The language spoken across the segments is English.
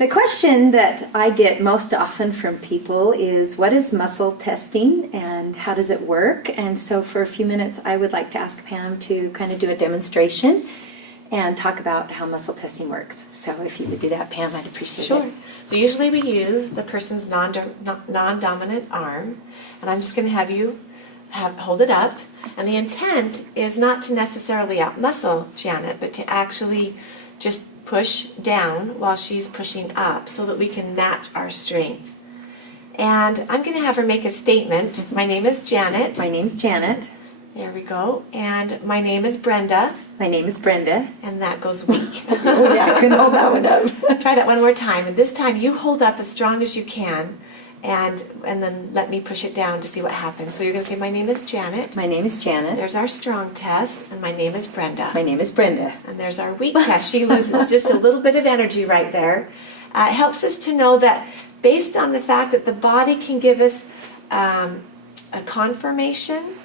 The question that I get most often from people is, what is muscle testing and how does it work? And so for a few minutes, I would like to ask Pam to kind of do a demonstration and talk about how muscle testing works. So if you would do that, Pam, I'd appreciate it. Sure. So usually we use the person's non-dominant arm, and I'm just going to have you hold it up. And the intent is not to necessarily outmuscle Janet, but to actually just push down while she's pushing up so that we can match our strength. And I'm going to have her make a statement. My name is Janet. My name's Janet. There we go. And my name is Brenda. My name is Brenda. And that goes weak. Oh, yeah, I can hold that one up. Try that one more time. And this time you hold up as strong as you can, and then let me push it down to see what happens. So you're going to say, my name is Janet. My name is Janet. There's our strong test. And my name is Brenda. My name is Brenda. And there's our weak test. She loses just a little bit of energy right there. It helps us to know that based on the fact that the body can give us a confirmation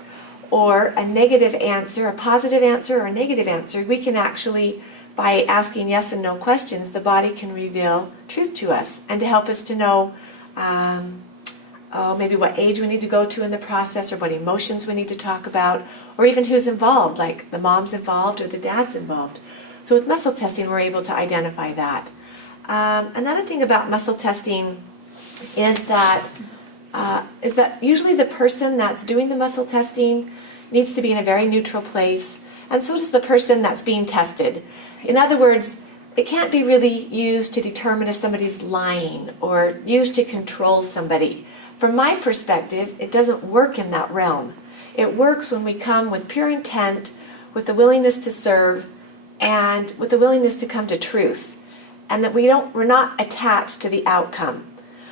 or a negative answer, a positive answer or a negative answer, we can actually, by asking yes and no questions, the body can reveal truth to us and to help us to know maybe what age we need to go to in the process, or what emotions we need to talk about, or even who's involved, like the mom's involved or the dad's involved. So with muscle testing, we're able to identify that. Another thing about muscle testing is that usually the person that's doing the muscle testing needs to be in a very neutral place, and so does the person that's being tested. In other words, it can't be really used to determine if somebody's lying or used to control somebody. From my perspective, it doesn't work in that realm. It works when we come with pure intent, with the willingness to serve, and with the willingness to come to truth, and that we're not attached to the outcome.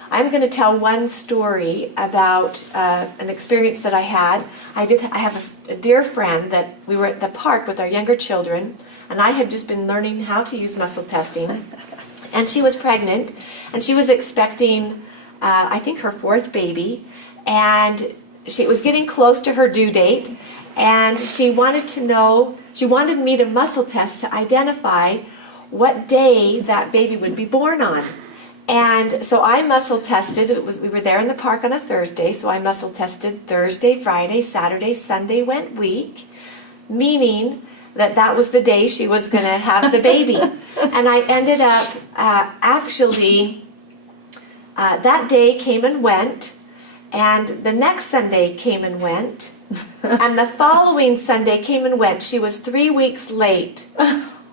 I'm going to tell one story about an experience that I had. I have a dear friend that we were at the park with our younger children, and I had just been learning how to use muscle testing, and she was pregnant, and she was expecting, I think, her fourth baby, and she was getting close to her due date, and she wanted me to muscle test to identify what day that baby would be born on. And so I muscle tested. We were there in the park on a Thursday, so I muscle tested Thursday, Friday, Saturday, Sunday went week, meaning that was the day she was going to have the baby. And I ended up that day came and went, and the next Sunday came and went, and the following Sunday came and went. She was 3 weeks late,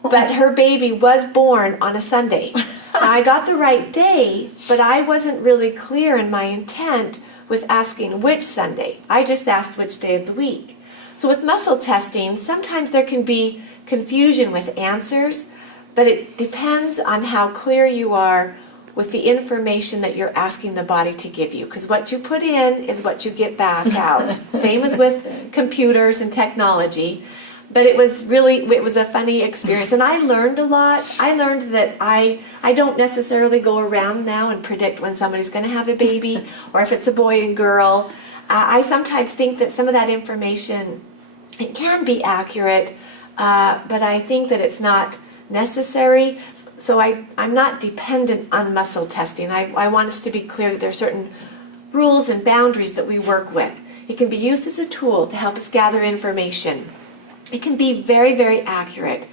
but her baby was born on a Sunday. I got the right day, but I wasn't really clear in my intent with asking which Sunday. I just asked which day of the week. So with muscle testing, sometimes there can be confusion with answers, but it depends on how clear you are with the information that you're asking the body to give you. Because what you put in is what you get back out. Same as with computers and technology. But it was a funny experience, and I learned a lot. I learned that I don't necessarily go around now and predict when somebody's going to have a baby or if it's a boy and girl. I sometimes think that some of that information, it can be accurate, but I think that it's not necessary. So I'm not dependent on muscle testing. I want us to be clear that there are certain rules and boundaries that we work with. It can be used as a tool to help us gather information. It can be very, very accurate,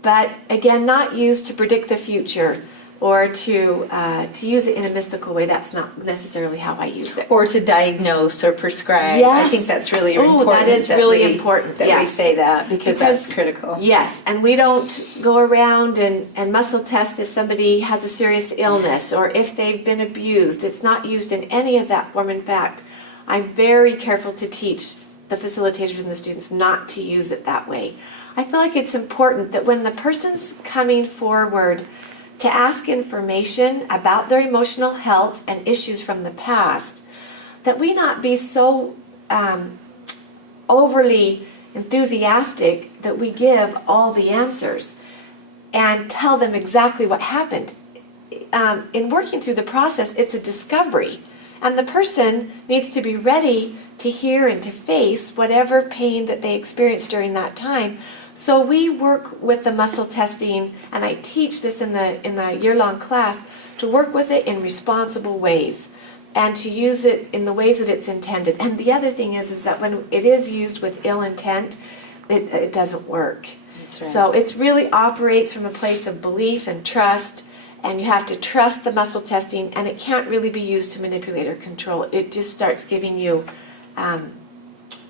but again, not used to predict the future or to use it in a mystical way. That's not necessarily how I use it. Or to diagnose or prescribe. Yes. I think that's really important. That is really important. That yes. we say that because that's critical. Yes, and we don't go around and muscle test if somebody has a serious illness or if they've been abused. It's not used in any of that form. In fact, I'm very careful to teach the facilitators and the students not to use it that way. I feel like it's important that when the person's coming forward to ask information about their emotional health and issues from the past, that we not be so overly enthusiastic that we give all the answers and tell them exactly what happened. In working through the process, it's a discovery, and the person needs to be ready to hear and to face whatever pain that they experienced during that time. So we work with the muscle testing, and I teach this in the year-long class, to work with it in responsible ways and to use it in the ways that it's intended. And the other thing is that when it is used with ill intent, it doesn't work. That's right. So it really operates from a place of belief and trust, and you have to trust the muscle testing, and it can't really be used to manipulate or control. It just starts giving you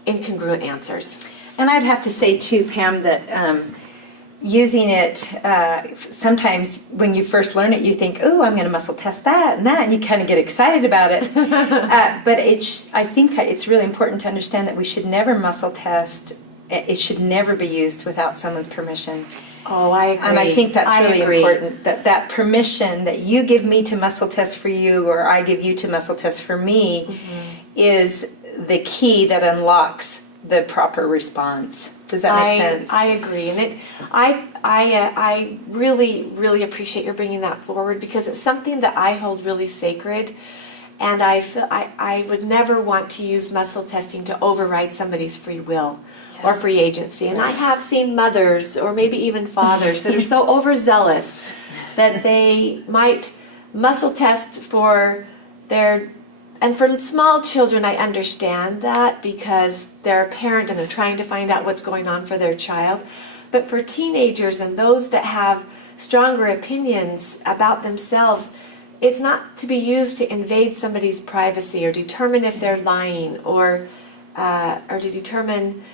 incongruent answers. And I'd have to say too, Pam, that using it, sometimes when you first learn it, you think, oh, I'm going to muscle test that and that, and you kind of get excited about it. But I think it's really important to understand that we should never muscle test. It should never be used without someone's permission. Oh, I agree. And I think that's really agree. important, that permission that you give me to muscle test for you, or I give you to muscle test for me, is the key that unlocks the proper response. Does that make sense? I agree, and I really, really appreciate your bringing that forward, because it's something that I hold really sacred, and I feel I would never want to use muscle testing to override somebody's free will or free agency. And I have seen mothers, or maybe even fathers, that are so overzealous that they might muscle test for their. And for small children, I understand that, because they're a parent and they're trying to find out what's going on for their child. But for teenagers and those that have stronger opinions about themselves, it's not to be used to invade somebody's privacy or determine if they're lying, or to determine,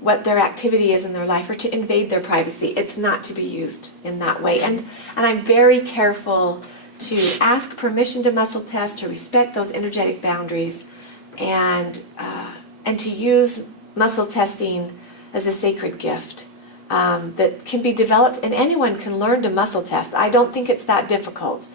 what their activity is in their life, or to invade their privacy. It's not to be used in that way. And I'm very careful to ask permission to muscle test, to respect those energetic boundaries, and to use muscle testing as a sacred gift that can be developed, and anyone can learn to muscle test. I don't think it's that difficult.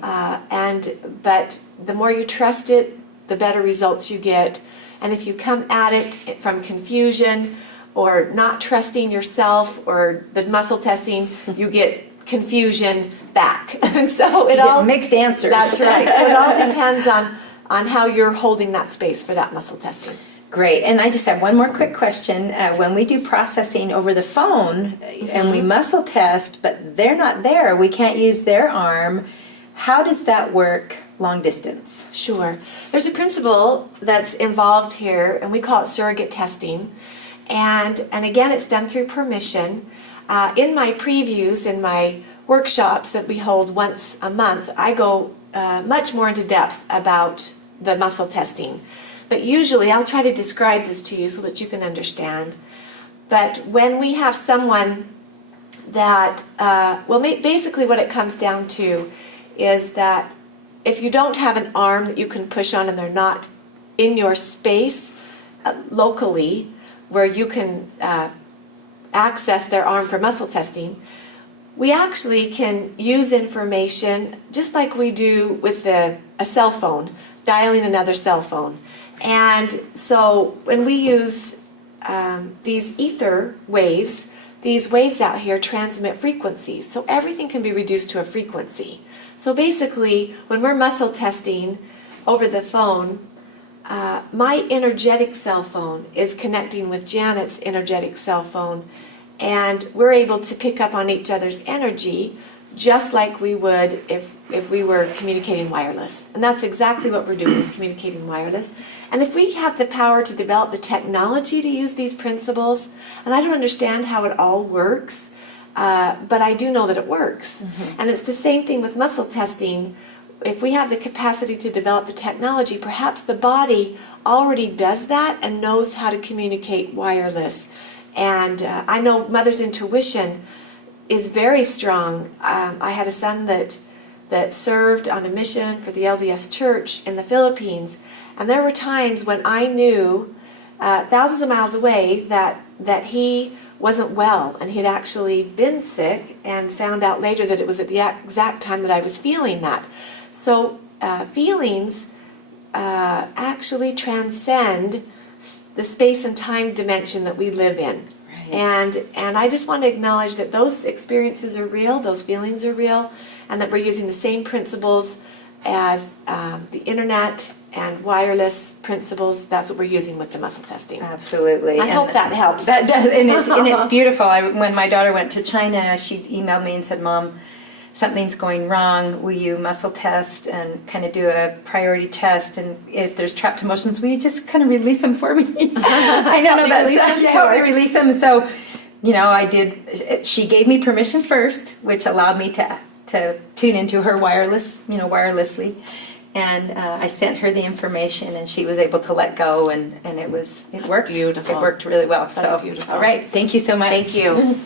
But the more you trust it, the better results you get. And if you come at it from confusion or not trusting yourself or the muscle testing, you get confusion back. And so it all mixed answers. That's right. So it all depends on how you're holding that space for that muscle testing. Great. And I just have one more quick question. When we do processing over the phone and we muscle test, but they're not there, we can't use their arm, how does that work long distance? Sure. There's a principle that's involved here, and we call it surrogate testing. And again, it's done through permission. In my previews, in my workshops that we hold once a month, I go much more into depth about the muscle testing. But usually I'll try to describe this to you so that you can understand. But when we have someone that, basically what it comes down to is that if you don't have an arm that you can push on and they're not in your space locally where you can access their arm for muscle testing, we actually can use information just like we do with a cell phone, dialing another cell phone. And so when we use these ether waves, these waves out here transmit frequencies. So everything can be reduced to a frequency. So basically, when we're muscle testing over the phone, my energetic cell phone is connecting with Janet's energetic cell phone, and we're able to pick up on each other's energy just like we would if we were communicating wireless. And that's exactly what we're doing, is communicating wireless. And if we have the power to develop the technology to use these principles, and I don't understand how it all works, but I do know that it works. Mm-hmm. And it's the same thing with muscle testing. If we have the capacity to develop the technology, perhaps the body already does that and knows how to communicate wireless. And I know mother's intuition is very strong. I had a son that served on a mission for the LDS Church in the Philippines, and there were times when I knew thousands of miles away that he wasn't well, and he'd actually been sick, and found out later that it was at the exact time that I was feeling that. So feelings actually transcend the space and time dimension that we live in. Right. And I just want to acknowledge that those experiences are real, those feelings are real, and that we're using the same principles as the internet and wireless principles. That's what we're using with the muscle testing. Absolutely. I hope that helps. That does, and it's beautiful. When my daughter went to China, she emailed me and said, "Mom, something's going wrong, will you muscle test and kind of do a priority test? And if there's trapped emotions, will you just kind of release them for me? I don't know, that's help me release them. And so, you know, I did, she gave me permission first, which allowed me to tune into her wireless, you know, wirelessly. And I sent her the information, and she was able to let go, and it worked. beautiful. It worked really well. That's so, beautiful. All right. Thank you so much. Thank you.